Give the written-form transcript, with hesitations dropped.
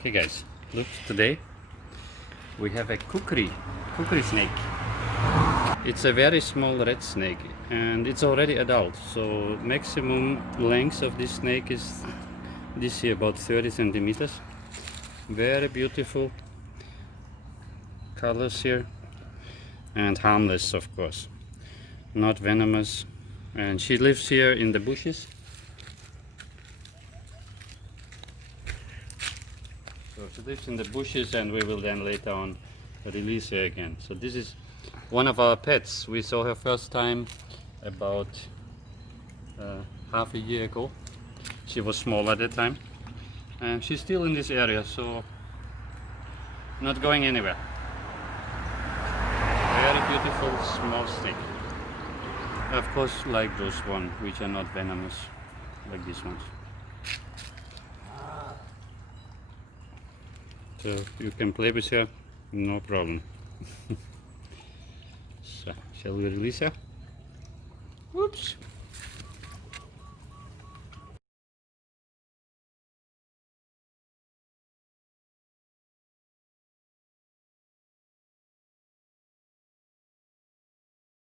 Okay guys, look, today we have a kukri snake. It's a very small red snake and it's already adult, so maximum length of this snake is this year about 30 centimeters. Very beautiful colors here and harmless, of course, not venomous. And she lives here in the bushes. So she lives in the bushes and we will then later on release her again. So this is one of our pets. We saw her first time about half a year ago. She was small at that time and she's still in this area, so not going anywhere. Very beautiful small snake. Of course, like those ones which are not venomous, like these ones. So you can play with her, no problem. So, shall we release her? Whoops!